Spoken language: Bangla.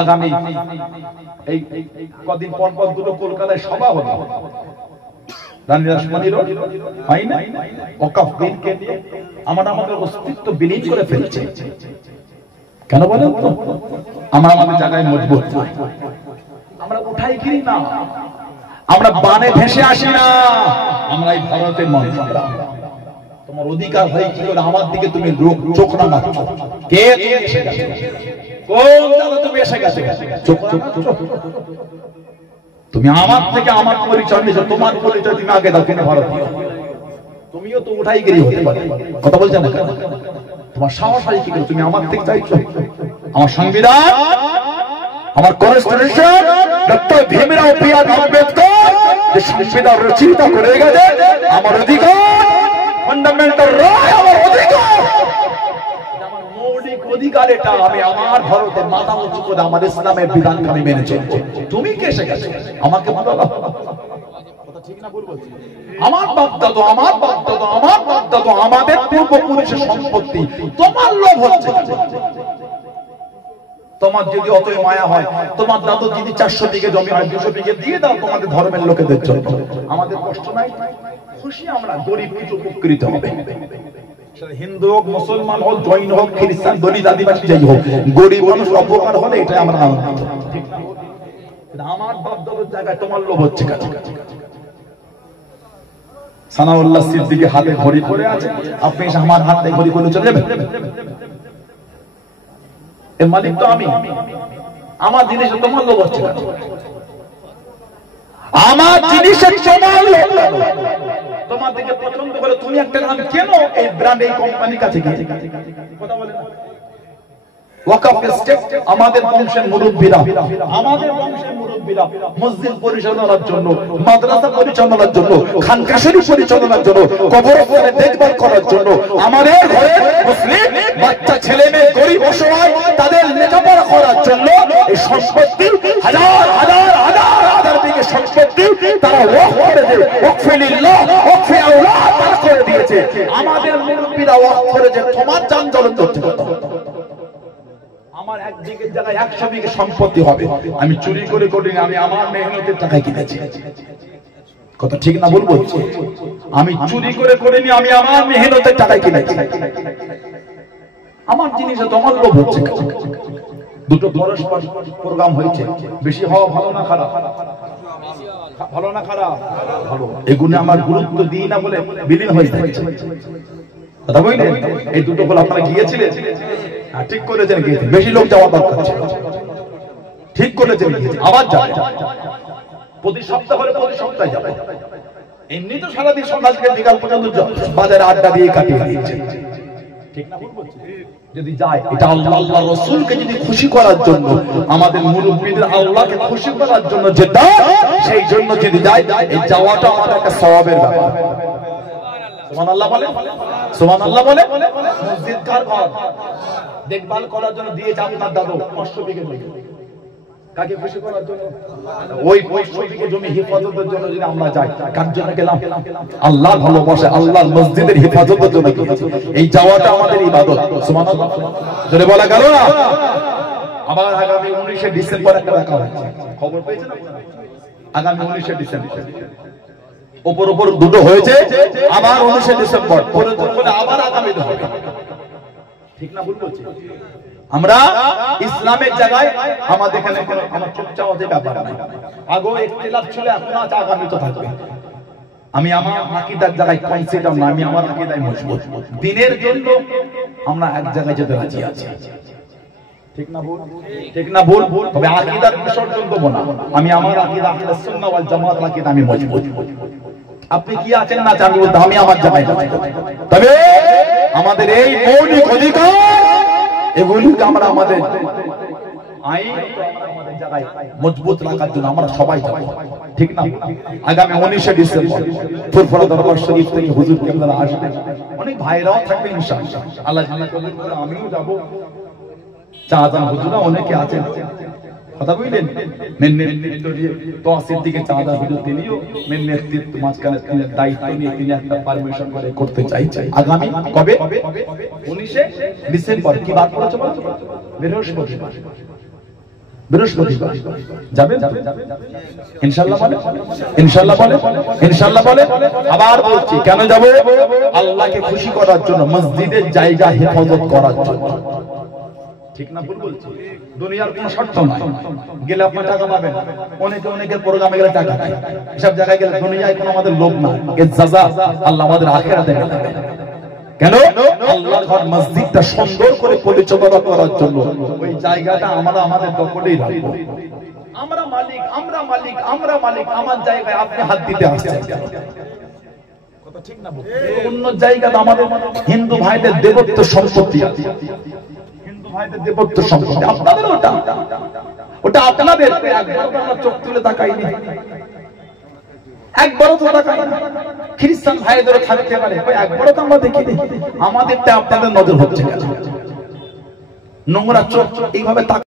আগামী এই কদিন পর পর দুটো কলকাতায় সভা হবে, হয় না? ওয়াকফ বিলকে নিয়ে আমরা আমাদের অস্তিত্ব বিলীন করে ফেলছে। কেন বলেন তো? আমরা আমাদের জায়গায় মজবুত, আমরা উঠাই ফিরি না, আমরা বানে ভেসে আসি না, আমরা এই ভারতের মানুষ। তোমার অধিকার হয় কি করে আমার দিকে তুমি চোখ না মারছ? কে এসে গেছে? কোন জায়গা তুমি এসে গেছে? তুমি আমার থেকে আমার পরিচয় নিয়েছো, তোমার পরিচয় তুমি আগে দাও। কেন ভারতীয়? তুমিও তো উঠাই গিরি হতে পারে। কথা বলছেন না? তোমার সাহস হয় কি করে তুমি আমার থেকে চাইছো? আমার সংবিধান, আমার constitution, doctor Bhimrao BR Ambedkar যে সংবিধান রচিত করে গেছে, আমার অধিকার, ফান্ডামেন্টাল রাইট, আমার অধিকার, আমার মৌলিক অধিকার, এটা আমি আমার ভারতের মাথা উঁচু করে আমার ইসলামের বিধানকে আমি মেনে চলছি। তুমি কে এসে গেছো আমাকে বলো? কথা ঠিক না ভুল বলছি? আমার বাপ দাদু, আমার বাপ দাদু, আমার বাপ দাদু, আমাদের পূর্বপুরুষের সম্পত্তি, তোমার লোভ হচ্ছে। তোমার যদি অতই মায়া হয়, তোমার দাদু যদি 400 বিঘে জমি হয় 200 বিঘে দিয়ে দাও তোমাদের ধর্মের লোকেদের জন্য। আমাদের কষ্ট নাই, খুশি আমরা, গরিব কিছু উপকৃত হবে। হিন্দু হোক, মুসলমান হোক, জৈন হোক, খ্রিস্টান, দলিত, আদিবাসী যাই হোক, গরিব মানুষ অপকার হলে এটা আমরা আনন্দ। আমার বাপ দাদুর জায়গায় তোমার লোভ হচ্ছে। কাছে কাছে সানাউল্লাহ সিদ্দিকী হাতে ঘড়ি পড়ে আছে, আপনি আমার হাতে ঘড়ি পড়ে চলে যাবেন? এর মালিক তো আমি, আমার জিনিস তোমার লোভ হচ্ছে। আমার জিনিসের তোমার লোভ, তোমার দিকে পছন্দ করে তুমি একটা নাম কেন এই ব্র্যান্ড, এই কোম্পানির কাছে গিয়ে কথা বলে না? ওয়াকফ স্টেট আমাদের বংশের মুরব্বীরা, আমাদের বংশের মুরব্বীরা মসজিদ পরিচালনার জন্য, মাদ্রাসা পরিচালনার জন্য, খানকা শরীফ পরিচালনার জন্য, কবরস্থানের দেখভাল করার জন্য, আমাদের ঘরে মুসলিম বাচ্চা ছেলে মেয়ে গরিব অসহায় তাদের লেখাপড়া করার জন্য এই সম্পত্তি হাজার হাজার হাজার হাজার বিঘে সম্পত্তি তারা ওয়াকফ করে দেয়। ওয়াকফে লিল্লাহ, ওয়াকফে আওলাদ তারা করে দিয়েছে। আমাদের মুরব্বীরা ওয়াকফ করে যে তোমার জান জ্বলন্ত হচ্ছে। আমার এক বিঘের জায়গায় 100 বিঘে সম্পত্তি হবে, আমি চুরি করে করিনি, আমি আমার মেহনতের টাকায় কিনেছি। কথা ঠিক না ভুল বলছি? আমি চুরি করে করিনি, আমি আমার মেহনতের টাকায় কিনেছি। আমার জিনিসে তোমার লোভ হচ্ছে। দুটো পরস্পর প্রোগ্রাম হয়েছে, বেশি হওয়া ভালো না খারাপ? ভালো না খারাপ? ভালো। এগুলো আমার গুরুত্ব দিই না বলে বিলীন হয়ে যাচ্ছে। কথা বললেন? এই দুটো বলে আপনারা গিয়েছিলেন, ঠিক করেছেন, গিয়েছেন, বেশি লোক যাওয়া দরকার ছিল, ঠিক করেছেন, আবার যাবে, প্রতি সপ্তাহ হলে প্রতি সপ্তাহে যাবে। এমনি তো সারাদিন সকাল থেকে বিকাল পর্যন্ত বাজারে আড্ডা দিয়ে কাটিয়ে দিচ্ছে, ঠিক না ভুল বলছি? যদি যায় এটা আল্লাহ আল্লাহ রাসূলকে যদি খুশি করার জন্য, আমাদের মুরব্বিদের আল্লাহকে খুশি করার জন্য যেটা, সেই জন্য যদি যায়, এই যাওয়াটা আমাদের একটা সওয়াবের ব্যাপার। সুবহানাল্লাহ বলে, সুবহানাল্লাহ বলে। মসজিদ কার ঘর? দেখভাল করার জন্য দিয়েছে আপনার দাদু 500 বিঘে জমি। কাকে খুশি করার জন্য? ওই 500 বিঘে জমি হেফাজতের জন্য যদি আমরা যাই, কার জন্য গেলাম? আল্লাহর ভালোবাসা, আল্লাহর মসজিদের হেফাজতের জন্য গেছি। এই যাওয়াটা আমাদের ইবাদত। সুবহানাল্লাহ জোরে বলা গেল না? আবার আগামী 19শে ডিসেম্বর একটা দেখা হচ্ছে, খবর পেয়েছেন আপনারা? আগামী 19শে ডিসেম্বর উপর উপর দুটো হয়েছে, আবার 19শে ডিসেম্বর পরে আবার আগামী হবে, ঠিক না ভুল বলছি? আমরা ইসলামের জায়গায় আমাদের এখানে কোনো আমার চুপচাওয়াতে ব্যাপার নাই। আগেও ইখতিলাফ ছিল, এখন আজ আগামী তো থাকবে। আমি আমার আকীদার জায়গায় কনসিডার না, আমি আমার আকীদায় মজবুত। দিনের জন্য আমরা এক জায়গায় যেতে রাজি আছি, ঠিক না ভুল? ঠিক না ভুল? তবে আকীদার বিসর্জন দেব না। আমি আমার আকীদা আহলে সুন্নাহ ওয়াল জামাতের আকীদা আমি মজবুত। আপনি কি আছেন না জানি, আমি আমার জায়গায় যাচ্ছি। তবে আমাদের এই মৌলিক অধিকার, এগুলিকে আমরা আমাদের আইন আমাদের জায়গায় মজবুত রাখার জন্য আমরা সবাই যাব, ঠিক না? আগামী 19শে ডিসেম্বর ফুরফুরা দরবার শরীফ থেকে হুজুর কেবলা আসবেন, অনেক ভাইরাও থাকবে ইনশাআল্লাহ। আল্লাহ জান্নাত কবুল করে, আমিও যাব। চাচান হুজুরা অনেকে আছেন, কথা বুঝলেন? মেন নেতৃত্ব দিয়ে তহসিল থেকে চাঁদা হলো তিনিও মেন নেতৃত্ব, মাঝখানে তিনি দায়িত্ব নিয়ে তিনি একটা পারমিশন করে করতে চাই। আগামী কবে? 19 ডিসেম্বর। কি বার পড়েছে বলো? বৃহস্পতিবার। বৃহস্পতিবার যাবেন ইনশাআল্লাহ বলে, ইনশাআল্লাহ বলে, ইনশাআল্লাহ বলে। আবার বলছি কেন যাব? আল্লাহকে খুশি করার জন্য, মসজিদের জায়গা হেফাজত করার জন্য। ঠিক না ভুল বলছি? দুনিয়ার কোনো শর্ত নাই, গেলে আপনার টাকা পাবেন। অনেকের প্রোগ্রামে গেলে টাকা পায়, সব জায়গায় গেলে দুনিয়ায় কোনো আমাদের লোভ নাই। এর সাজা আল্লাহ আমাদের আখিরাতে দেবে। কেন? আল্লাহর ঘর মসজিদটা সুন্দর করে পরিচালনা করার জন্য। ওই জায়গাটা আমরা আমাদের দখলেই রাখবো। আমরা মালিক, আমরা মালিক, আমরা মালিক। আমার জায়গায় আপনি হাত দিতে আসছেন, কথা ঠিক না? অন্য জায়গাতে আমাদের হিন্দু ভাইদের দেবত্ব সম্পত্তি আছে, হিন্দু ভাইদের দেবত্ব সম্পত্তি। আপনাদের ওটা আপনাদের। একবার আমরা চোখ তুলে তাকাইনি, একবারও তো তাকাই না। খ্রিস্টান ভাইদের থাকতে পারে, একবারও তো আমরা দেখিনি। আমাদেরটা আপনাদের নজর হচ্ছে কেন? নোংরা চোখ এইভাবে